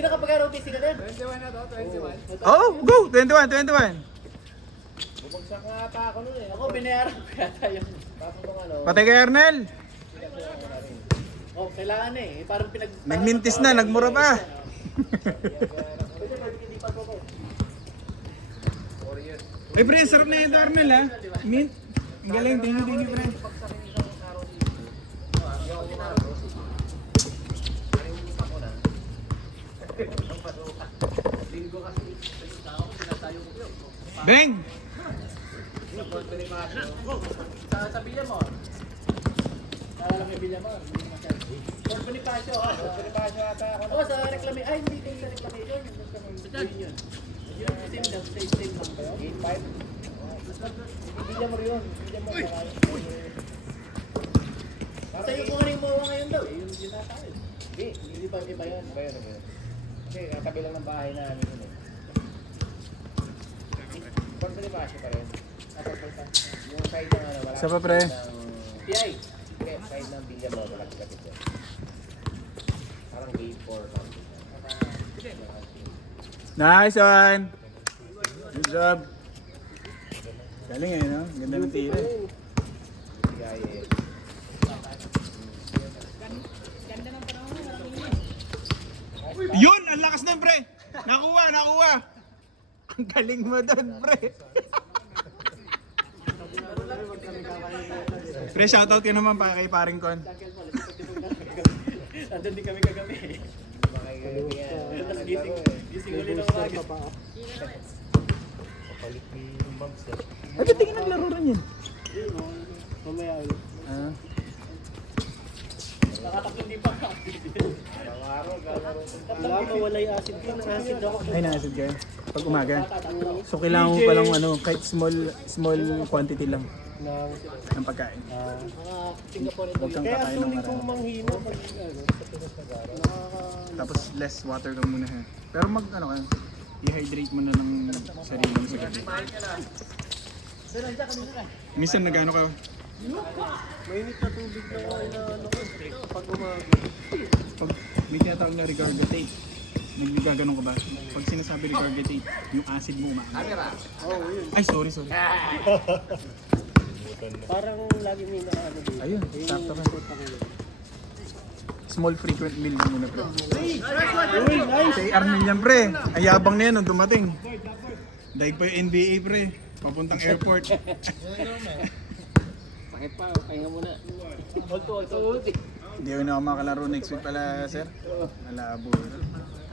Pwede na kapag ROTC ka din. 21 na to, 21. Oh, go! 21. Bumagsak nga ata ako nun eh. Ako, binayaran ko yata yun. Tapos kung ano, Patay kay Arnel! Oh, kailangan eh. Parang pinag... Nagmintis na, nagmura pa. Ay, pre, sarap na ito, Arnel, ha? Mint. Ang galing, tingin, pre. Beng! Sa Villamor. Naalala ko yung Villamor. Fort Bonifacio. Fort Bonifacio ata ako. Oo, sa reclamation. Ay, hindi kayo sa reclamation. Saan yun? Yung same lang, same lang kayo. Gate 5. Villamor yun. Villamor. Sa iyo kung ano yung mawa ngayon daw. Yun yung nasa akin. Hindi ba iba yun? Iba yun. Kasi katabi lang ng bahay namin yun eh. Fort Bonifacio pa rin. Yung side ng ano, wala. Isa pa, pre. PI. Hindi, side ng Villamor, wala kapit yun. Parang gate 4 something. Nice one! Good job! Galing eh, no? Ganda ng tira. CIA. Yun! Ang lakas nun, pre! Nakuha! Ang galing mo doon, pre! Pre, shoutout ka naman pa kay paring Con. Nandun din kami kagabi. Tapos gising ulit ng umaga. Ay, ba't tingin ang laro rin yun? Mamaya ulit. Ah. Nakatakot din pa. Araw-araw, galaro. Wala, mawala yung acid ko. Acid ako. Ay, na-acid kayo. Pag umaga. So, kailangan mo palang kahit small quantity lang ng pagkain. Mga Singapore Huwag kang kakain ng marami. manghina pag Tapos less water lang muna ha. Pero i-hydrate mo na ng sarili mo sa gabi. Minsan nagano ka? mainit na tubig na pag umaga. Pag may tinatawag na regurgitate, nagaganon ka ba? Pag sinasabi regurgitate, yung acid mo umaano. Oo, yun. Ay, sorry. Parang lagi may nakaano dito. Ayun, sakto ka. Small frequent meal muna, pre. Uy, nice! Kay Arnel yan, pre. Ayabang na yan nung dumating. Daig pa yung NBA, pre. Papuntang airport. Bakit pa? Pahinga muna. Hold. Hindi na ako makalaro next week pala, sir. Malabo.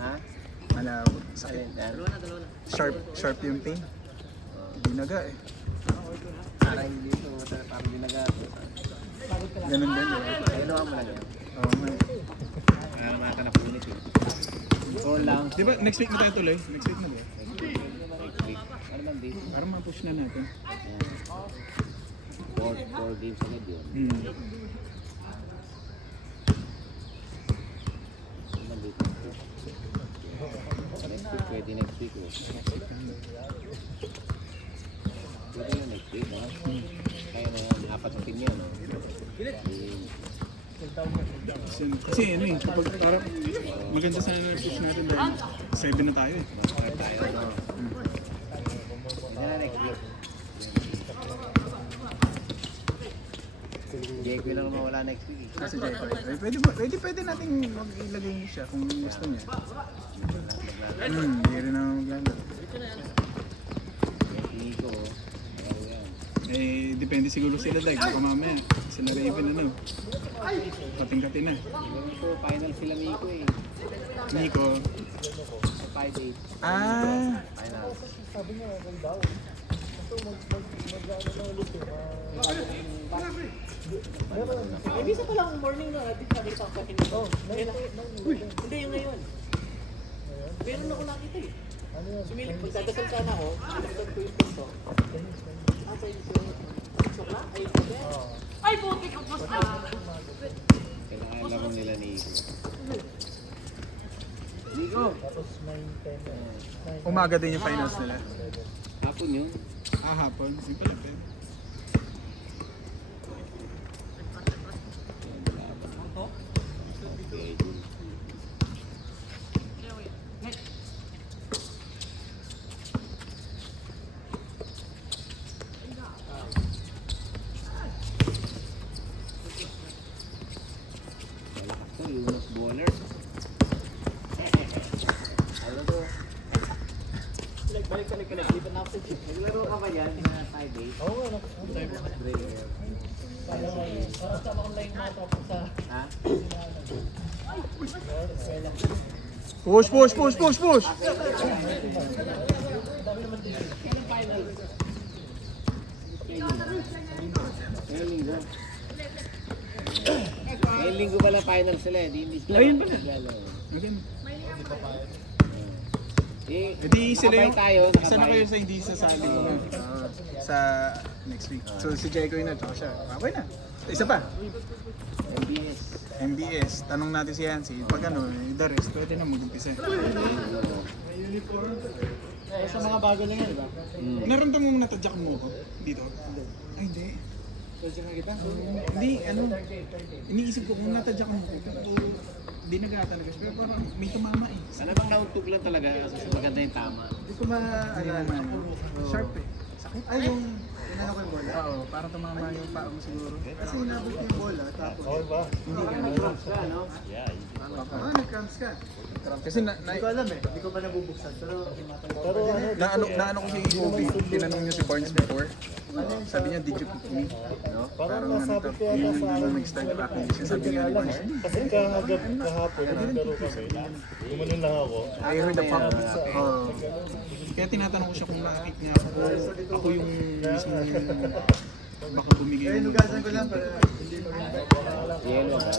Ha? Malabo. Sakit. Dalawa na. Sharp yung pain. Hindi naga eh. Parang hindi ito. Parang hindi nag-ato. Ganun din, di ba? Ginawa mo lang yan. Oo nga. Para naman ka napunit eh. Goal lang. Di ba, next week na tayo tuloy? Next week na ba? Ano man dito? Para ma-push na natin. 4 games agad yun. Ano man dito? Next week, pwede next week eh. Pwede yun next week, no? Kaya na yan, 4 sa team yan, no? Kasi ano eh, kapag parang maganda sana na push natin dahil 7 na tayo eh. Pwede na next week. Diego lang mawala next week eh. Kasi Jai pwede natin mag-ilagay siya kung gusto niya. Hindi rin naman maglalaro. Nico, Eh, depende siguro sila Dag. Baka mamaya, sila Raven ano. Kating-kati na. Nico, final sila Nico eh. Nico. 5-8. Ah! Final. Eh, bisa pa lang morning na natin sabi sa akin. Hindi yung ngayon. Meron ako nakita eh. Sumilip, magdadasal sana ako. Sinagdag ko yung peso. Sa yung sokla? Ay, buti ka po sa... Kailangan lang nila ni Nico! Umaga din yung finals nila. Hapon yun. Hapon. Yung pala, pero. Balik ka na, dito na ako sa gym. Naglaro ka ba yan na 5 days? Oo, ano? Parang sama online na tapos sa... Ha? Push, push, push, push, push! Ngayong linggo. Ngayong linggo pala final sila eh. Hindi sila. Ayun pala. maglalaro. Okay. Eh, Edi sila yung, nakabay tayo, isa na nakabay. kayo sa hindi sasali ko na. Sa next week. So si Jericho yun na, tsaka siya. Okay na. Isa pa. MBS. MBS. Tanong natin si Yancy. Pag ano, the rest, pwede na mag-umpisa. Sa mga bago na yan, di ba? Naramdaman mo natadyak mo ko dito? Ay, hindi. Kasi nga kita. Hindi, ano. Iniisip ko kung natadyak mo ko. Hindi nag talaga siya. Pero parang may tumama eh. Sana bang nauntog lang talaga kasi maganda yung tama. Hindi ko maalala. Sharp eh. Sakit. Ay, yung inano ko yung bola? Oo, parang tumama yung paa mo siguro. Kasi inabot ko yung bola, tapos hindi ka na. Ano? Nag-cramps ka. Kasi Hindi ko alam eh. Hindi ko pa nabubuksan. Pero naano ko si Kobe, tinanong niya si Barnes before. Sabi niya, did you cook me? No? Parang nasabit ko yata sa akin. Nag-start yung accusation, sabi niya ni Barnes. Kasi kahapon, naglaro kami. Gumanon lang ako. I heard the pop. Kaya tinatanong ko siya kung nakakit niya ako yung mismo yung baka bumigay yung nugasan ko lang para hindi mo Yellow ba?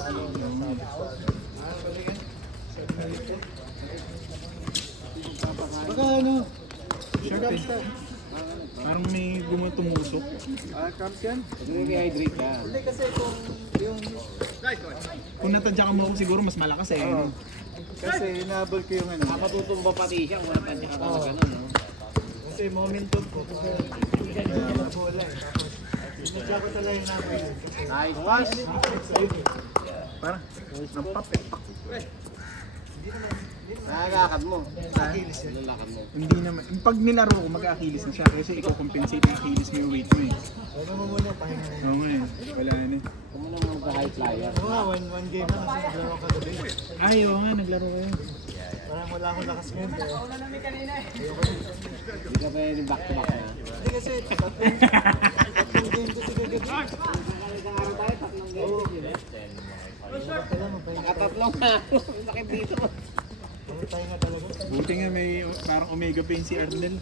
Baka ano? sharp eh. Parang may tumusok. Cramps yan? Nag-rehydrate ka. Hindi kasi kung yung... Kung natadyakan mo ako siguro mas malakas eh. no? Kasi inabol ko yung ano. Matutumba pati siya kung wala ka talaga nun, no? Kasi momentum ko. Kasi ganyan na bola eh. Tapos sinadya ko talaga yung namin. Nice pass! Parang nampap eh. Nakakakad mo. Lalakad mo. Hindi naman. Pag nilaro ko, mag-Achilles na siya. Kasi ikaw compensate yung Achilles mo yung weight mo eh. Huwag mo muna pahinga. Oo nga eh. Wala na eh. Kung mo lang mag-high flyer. Oo nga, one game na kasi naglaro ka gabi. Ay, oo nga. Naglaro kayo. Parang wala akong lakas ngayon. Hindi ka pwede back-to-back na. Hindi kasi tatlong game ko siguro gabi. Oo. Nakatatlong na. Bakit dito? Pahinga talaga. Buti nga may parang omega pain si Arnel.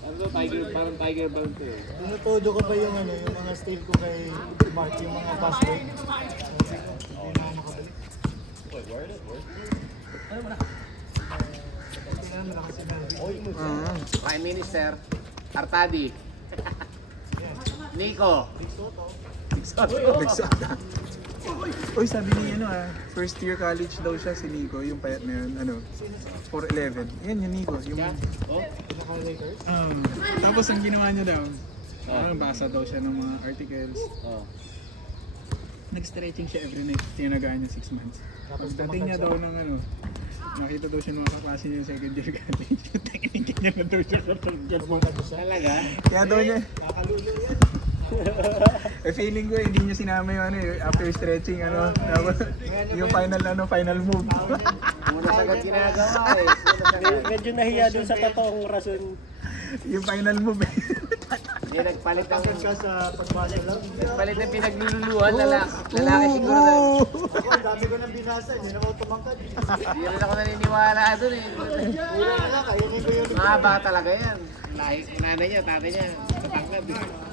Ano, parang tiger band to eh. Tinutodo ko pa yung ano, yung mga style ko kay Mark, yung mga password. Hindi na ako makabalik. Kailangan mo na kasi na. Prime Minister, Artadi. Nico. Nagsaka. Uy, sabi ni first year college daw siya si Nico, yung payat na yun, 4'11". Yan yung Nico, yung... Oh, Naka-Lakers. Tapos ang ginawa niya daw, basa daw siya ng mga articles. oh. Nag-stretching siya every night, tinagaan niya 6 months. Tapos dating niya daw ng nakita daw siya ng mga kaklase niya sa second year college. Technique niya na daw siya sa third year. Talaga? Kaya daw niya, Nakalulo yan. feeling ko hindi niya sinama yung after stretching tapos yung final move. Muna sagad ginagawa eh. Medyo nahiya dun sa totoong rason. Yung final move eh. Hindi nagpalit ng Ka sa pagbasa lang. nagpalit ng pinaglululuhan lalaki siguro na. Ako, ang dami ko nang binasa, hindi naman tumangkad. Hindi rin ako naniniwala doon eh. Wala na lang, kainin ko yung... Mahaba talaga yan. Lahi, nanay niya, tatay niya. Katangkad.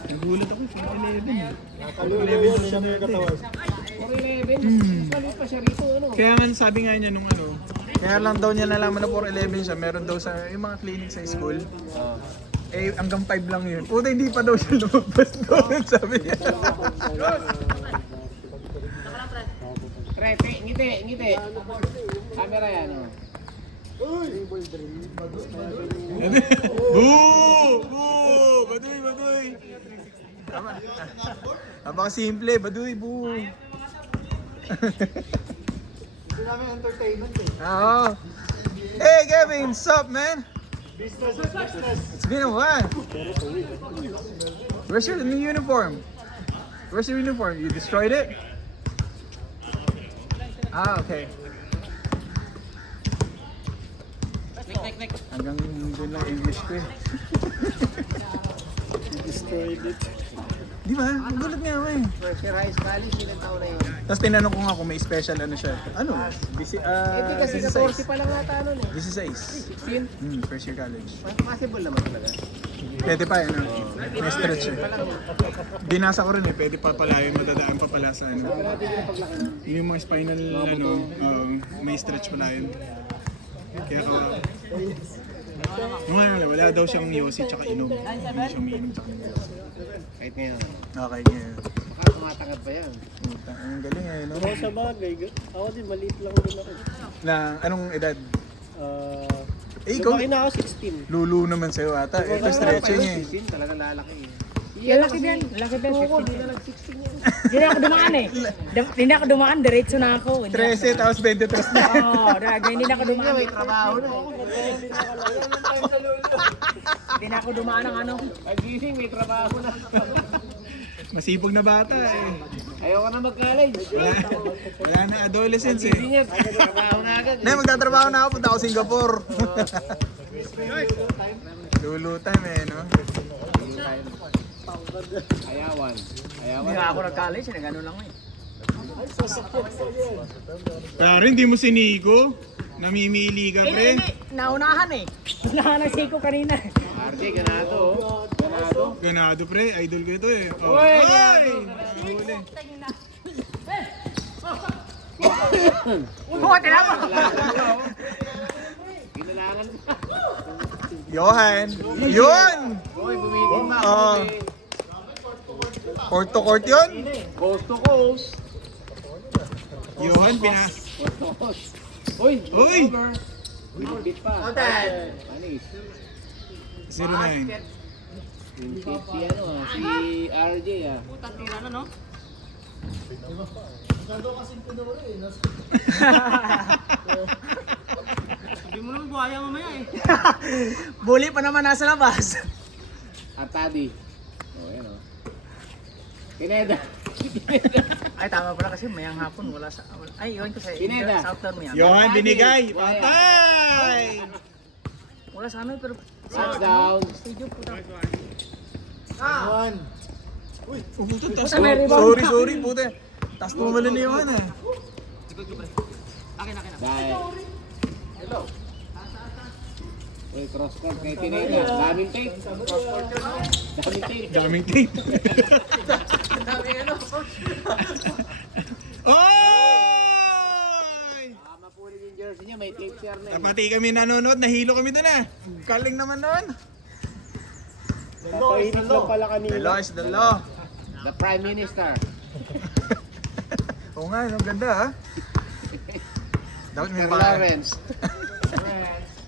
Nagulat ako, 4'11". Nakalulo yun, siya may katawan. 4'11". Salit pa siya rito, ano? Kaya nga sabi nga niya nung kaya lang daw niya nalaman na 4'11" siya, meron daw sa yung mga clinic sa school. Eh, hanggang 5 lang yun. Puta, hindi pa daw siya lumabas doon, sabi niya. Pre, ngiti. Camera yan, oh. Boo! Boo! Baduy! Tama simple, baduy, boo! Hindi namin entertainment eh. Oo. Hey Kevin, what's up, man? Business. It's been a while. Where's your new uniform? Where's your uniform? You destroyed it? Ah, okay. Hanggang doon lang English ko eh. Destroyed it. Di ba? Nagulat nga ako eh. First year high college, ilang taon na yun? Tapos tinanong ko nga kung may special ano siya. Ano? Hindi kasi 14 pa lang nata nun eh. 16. 16? First year college. Possible naman talaga. Pwede pa ano? May stretch eh. Binasa ko rin eh. Pwede pa pala yun. Madadaan pa pala sa ano. Yung mga spinal ano, may stretch pala yun. Kaya ka wala daw siyang yosi tsaka inom. Hindi siya umiinom tsaka inom. Kahit ngayon. Okay ngayon. Baka tumatangad pa yan. Ang galing eh, no? Ako sa bagay, ako din maliit lang din ako. Na anong edad? Ikaw, Lumaki na ako 16. lulu naman sa'yo ata. Ito stretching eh. 16 talaga lalaki eh. Laki din, laki din. Hindi na ako dumaan eh. Hindi na ako dumaan, diretso na ako. 13 tapos 23 na. Oo, hindi na ako dumaan. May trabaho na eh. Hindi na ako dumaan ng ano. Pagising, may trabaho na. Masipag na bata eh. Ayoko na mag-college. Wala na adolescence eh. Pagising yan, trabaho na agad. Na, magtatrabaho na ako. Punta ako Singapore. Lulu time eh, no? Ayawan. Hindi nga ako nag-college, nag-ano lang eh. Pero hindi mo si Nico. Namimili ka, pre. Hindi, naunahan eh. Naunahan ang siko kanina. RJ, ganado oh. Ganado. Ganado, pre. Idol ko ito eh. Oh. Uy! Ay! Huli. Tila mo. Ginalalan ka. Johan. Yun! Uy, bumigong na. Oh. Court to court yun. Coast to coast. Johan, Coast to coast. Uy! Uy! Over. Bit pa. Anis. 09. Yung si ano ah, si RJ ah. Bully pa naman nasa labas. Atadi. Oh, yan oh. Pineda. Ay, tama pala kasi mayang hapon, wala sa... Ay, yun ko sa Pineda. South Town mo yan. Johan, binigay. Patay! Wala sa amin, pero... Touchdown. Studio puta. Puto, tas Puta, may rebound. sorry, puta. Tas tumalo na Johan ah. Dahil. Hello. Uy, cross court kay Pineda. Daming tape. Daming tape. Daming tape. Oy! Mapulit yung jersey niya, may tape siya na. Pati kami nanonood, nahilo kami doon ah. Kaling naman noon. Napainit lang pala kanina. The law is the law. The Prime Minister. Oo nga, ang ganda ah. Dapat may Sir pa. Lawrence.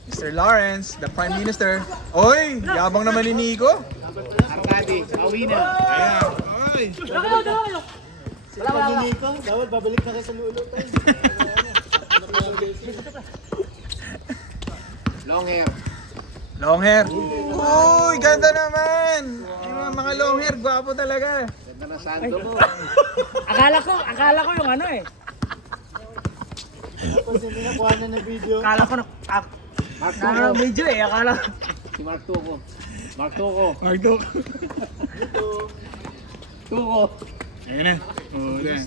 Mr. Lawrence, the Prime Minister. Oy, yabang naman ni Nico. Arcadi, pauwi na. Ayan, oy. Wala, wala. Dapat babalik na kayo sa lulo tayo. Long hair. Long hair. Uy, ganda naman. Yung mga long hair, gwapo talaga. Ganda na sando mo. Akala ko yung ano eh. Tapos hindi nakuha na ng video. Akala ko na... Mark Nakala Tuco. video eh, akala ko. Si Mark Tuco. Mark Tuco. Mardo. Tuco. Ayun na. Oo, na.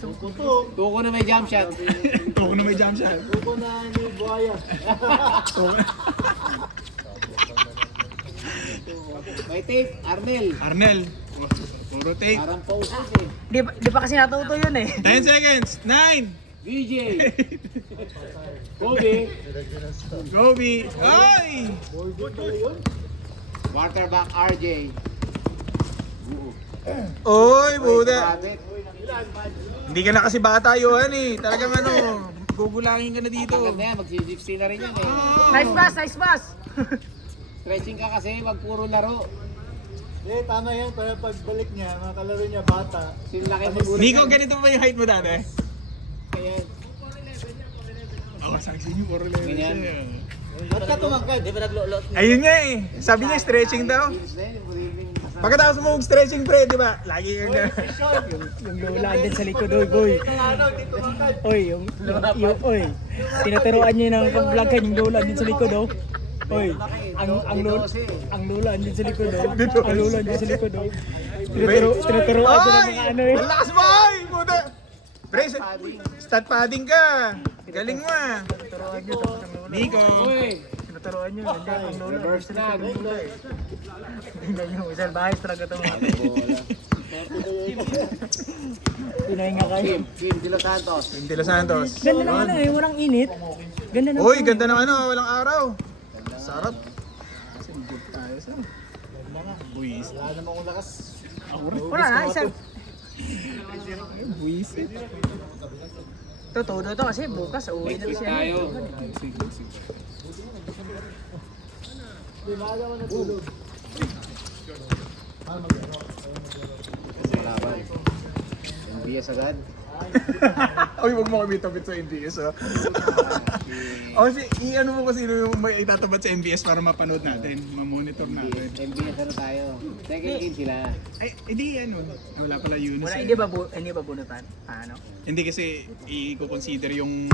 Tuco na may jump shot. Tuko na may jump shot. Tuko na ni Buhaya. May tape. Arnel. Arnel. Puro tape. Parang post-it eh. Di pa kasi natuto yun eh. 10 seconds. 9. VJ. Kobe. Gobi. Ay! Quarterback RJ. Oy, buda. Rabbit. Hindi ka na kasi bata, Johan eh. Talagang ano, gugulangin ka na dito. Maganda yan. Mag-gypsy na rin yan eh. Nice pass, nice pass. Stretching ka kasi. Wag puro laro. Eh, tama yan. Para pagbalik niya, mga kalaro niya, bata. Sinlaki mo gulat. Nico, ganito ba yung height mo dati? Ayan. Ako, saksi niyo, 4'11 Ganyan. siya. Ba't ka tumangkad? Di ba naglolot? Ayun nga eh. Sabi niya, stretching daw. Feels na yun. Good evening. Pagkatapos mo mag-stretching, pre, di ba? Lagi kang gano'n. Yung lola din sa likod, oy, boy. Oy, oy. Tinuturuan niyo ng pag-vlog ka yung lola din sa likod, oh. Hoy, ang lula andyan sa likod oh. Ang lula andyan sa likod oh. Tinuturuan siya ng mga ano eh. Ang lakas mo ay! Puta! Pre, stat padding ka! Galing mo ah! Tinuturuan niyo tapos ang lula. Nico! Tinuturuan niyo, nandiyan ang lula. Reverse na, lula eh. Tingnan niyo, isang bahis talaga ito mga. Pinoy nga kayo. Kim De Los Santos. Team De Los Santos. Ganda naman eh, walang init. Ganda naman. Uy, ganda ng ano, walang araw. Sarap. Kasi good tayo sa. Buwis. Wala naman akong lakas. Wala na, isang. Buwis. Totoo to kasi bukas uwi na siya. Di ba ako natulog? Laban. MBS agad. Uy, wag mo kami tabit sa MBS ah. O kasi, i-ano mo kasi yung may itatabat sa MBS para mapanood natin, ma-monitor natin. MBS ano tayo? Second game sila. Ay, hindi ano. Wala pala Yunus Wala, eh. hindi ba bunutan? Ano? Hindi kasi i-consider yung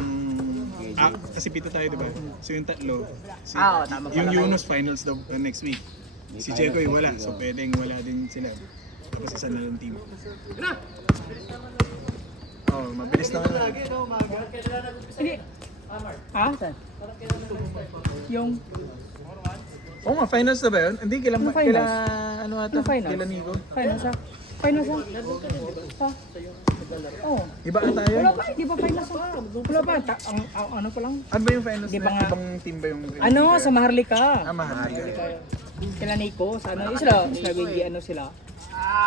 kasi pito tayo, 'di ba? So yung tatlo. Oo, tama Yung pala. Yunus finals daw next week. Si Jekoy wala, so pwedeng wala din sila. Tapos isa na lang team. Oh, mabilis na nga. Hindi. Ha? Saan? Yung Oo nga, finals na ba yun? Hindi, kailan Yung finals? ano ata? Yung finals? Kailan Nico? finals ha? Finals ha? Ha? Oo. Iba ata yun? Wala pa, hindi pa finals ha? Wala pa, ang ano pa lang? Ano ba yung finals Di na? ba nga? Ibang team ba yung... Ano, sa Maharlika. mahal. Sila Nico, sa ano, sila BG, ano sila?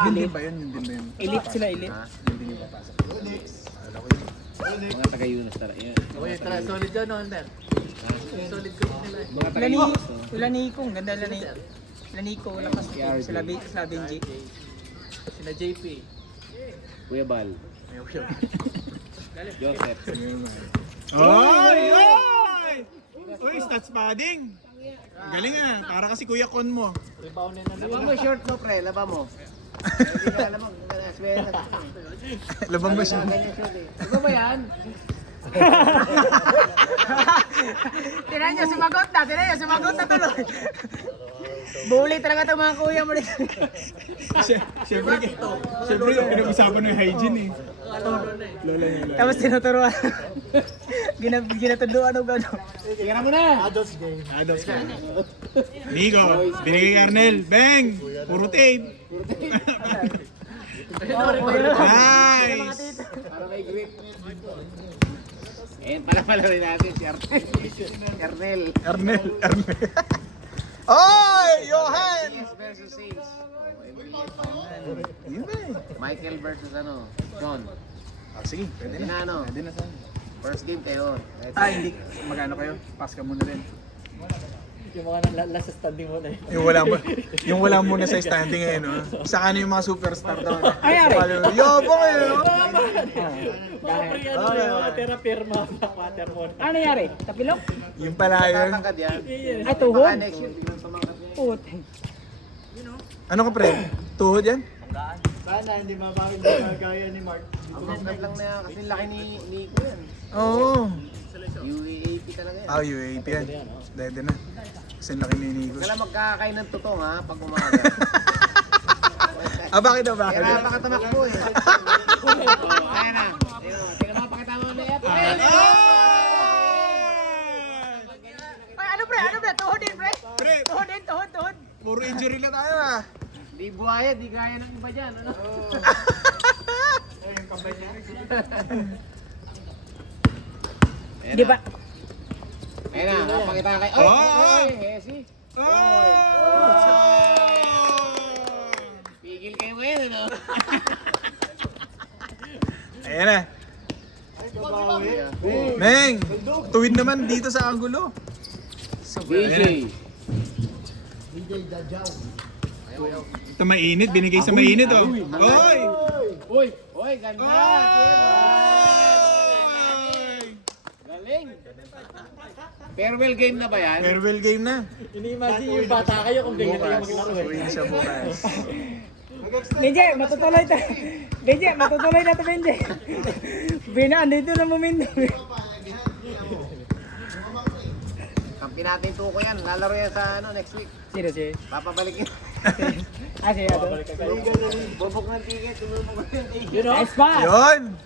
Yun din ba yun? Yun din ba yun? Elite sila, elite. Yun din yung papasok. Mga taga-Yunus talaga yan. Okay, tara, solid yun, Onder. Solid ko nila. Mga Sila ni, taga-Yunus. sila Nico, ang ganda sila Nico, lakas sila Benji. Sina JP. Kuya Bal. Joseph. Oy! Oy! Oy, stats padding! Galing ah, para kasi Kuya Kon mo. Laba mo short mo pre, laba mo. Hindi ka alam mo, swela. Labang ba siya? Ganyan short eh. Laba ba yan? Tinan niyo, sumagot na tuloy. Bully talaga itong mga kuya mo dito. Siyempre, pinag-usapan ng hygiene eh. Lola niya. Tapos tinuturuan. Ginatuduan o gano'n. Tingnan mo na! Adults game. Adults ka. Nico, binigay kay Arnel. Bang! Puro tape. Nice! Para may grip. Eh, pala rin natin si Arnel. Arnel. Oy! Johan! PS versus Saints. Yun ba eh. Michael versus ano, John. Ah, sige, pwede Hindi na. na ano, Pwede na sana. first game kayo. Hindi. Magkano kayo? Pass ka muna rin. Yung mga nasa standing mo na yun. Yung wala muna sa standing ngayon, no? Saka na yung mga superstar daw. Ay, ari. Yobo kayo! Mga pre, ano yun, terapirma, water mo. Ano nangyari? Tapilok? Yung pala yun. Tatangkad yan. Ay, tuhod? Baka next year, biglang tumangkad yan. Puti. Ano ka pre? Tuhod yan? Sana hindi mabawi na kaya ni Mark. Ang tangkad lang na yan, kasi laki ni Nico yan. Oo. UAAP talaga yan. UAP yan. Dede na. Kasi laki ni Nico. Kailan magkakain ng tutong ha, pag umaga. Bakit daw? Bakit? Kaya napakatamakbo eh. Ayan na. Tingnan mo, pakita mo ulit. Ay, ano pre? Tuhod din pre? Pre, Tuhod. puro injury na tayo ah. Di buhaya, di kaya ng iba dyan. Ano? Ayan Di na. ba? Ayan na, pakita ka kayo. Oh! Hesi. Oh! Pigil kayo ngayon, ano? Ayan na. Ay, babawi. Meng, tuwid naman dito sa angulo. DJ. DJ Dajaw. Ito mainit, binigay sa mainit oh. Oy! Uy, ganda. Oy! Galing. Farewell game na ba yan? Farewell game na. Ini-imagine yung bata kayo kung ganyan kayo maglaro eh. Uwi siya bukas. Benji, matutuloy na ito, Benji. Bina, andito na momentum. Pag tinatin ko yan, lalaro yan sa next week. Sino si? Papabalik yun. Si ano? Bubok ng ticket, tumubok ng ticket. You know? Nice pass! Yun!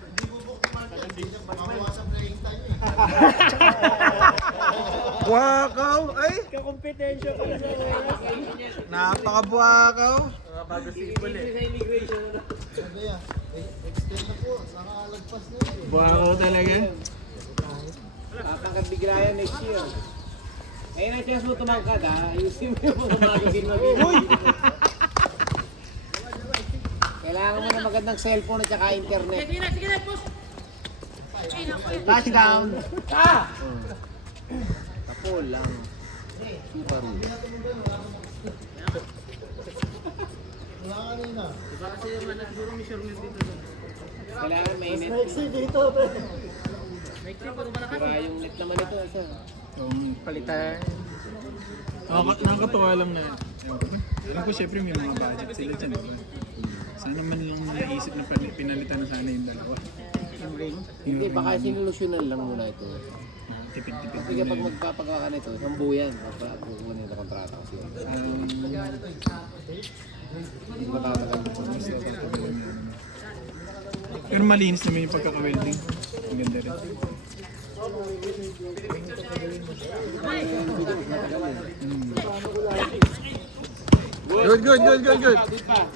Buwakaw! Ay! Kakompetensya ko na sa Napakabuwakaw! Buwakaw talaga. Papakabigla yan next year. Ngayon ang chance mo tumangkad ha, ayusin mo yung mga magazine mag-ibig. Kailangan mo na magandang cellphone at saka internet. Sige na, push! Touchdown! Ah! Tapol lang. Super. Kailangan may net. Sira yung net naman ito. Sir. Palitan. Nakakatuwa lang na. Alam ko syempre may mga budget sila dyan. Diba? Sana man lang naisip na pinalitan na sana yung dalawa. Hindi, baka sinulusyonan lang muna ito. Tipid-tipid. Kasi kapag magpapagawa ka nito, isang buyan. Kukuha nila kontrata kasi. Hindi matatagal mo. Pero malinis naman yung pagkaka-welding. Ang ganda rin. Good.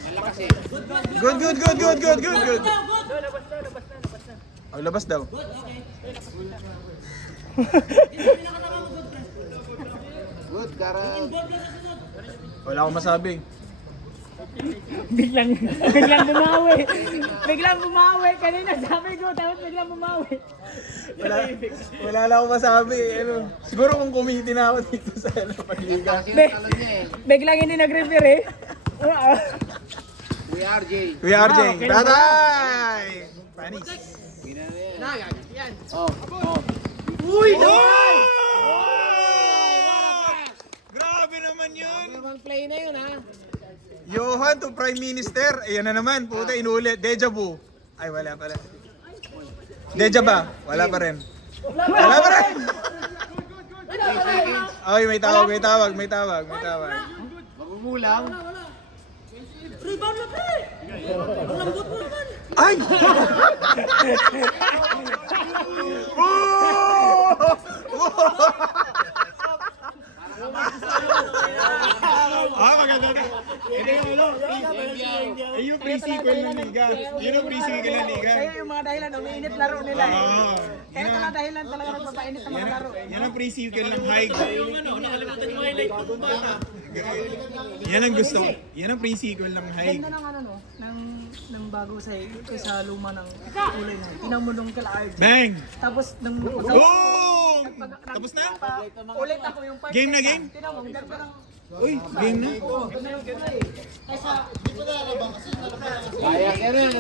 Malakas eh. Good. Oh, labas daw. Good, Karan. Wala akong masabi. Biglang bumawi. Kanina sabi ko, tapos biglang bumawi. Wala lang akong masabi. Ano, siguro kung kumiti na ako dito sa Pag-liga. Kasi yung talon niya eh. Biglang hindi nag-refer eh. Wow. Kuya RJ. Kuya RJ, Okay. tatay! Panis. Ginano yan. Oh. Uy! Grabe naman yun! Normal play na yun ha. Johan to Prime Minister. Ayan na naman, puta, inulit. Deja vu. Ay, wala pala. Deja ba? Wala pa rin. Ay, may tawag. Magumulang. Rebound na pre! Ang lambot mo naman! Ay! Maganda na. Hindi ka ulo. Yung pre-sequel ng liga. Yun ang pre-sequel ng liga. Kaya yung mga dahilan, umiinit laro nila eh. Oo. Kaya ito na dahilan talaga nagpapainit ng mga laro. Yan ang pre-sequel ng high. Nakalimutan yung highlight ko kung bata. Yan ang gusto ko. Yan ang pre-sequel ng high. Ganda ng ano no, ng bago sa luma ng kulay na. Tinan mo nung kala RJ. Bang! Tapos nung Boom! Tapos na? ulit ako yung part. Game na game? Tinan mo, ganda ng Uy, game na. ganda yung ganda eh. Kaysa Kaya yan.